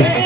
है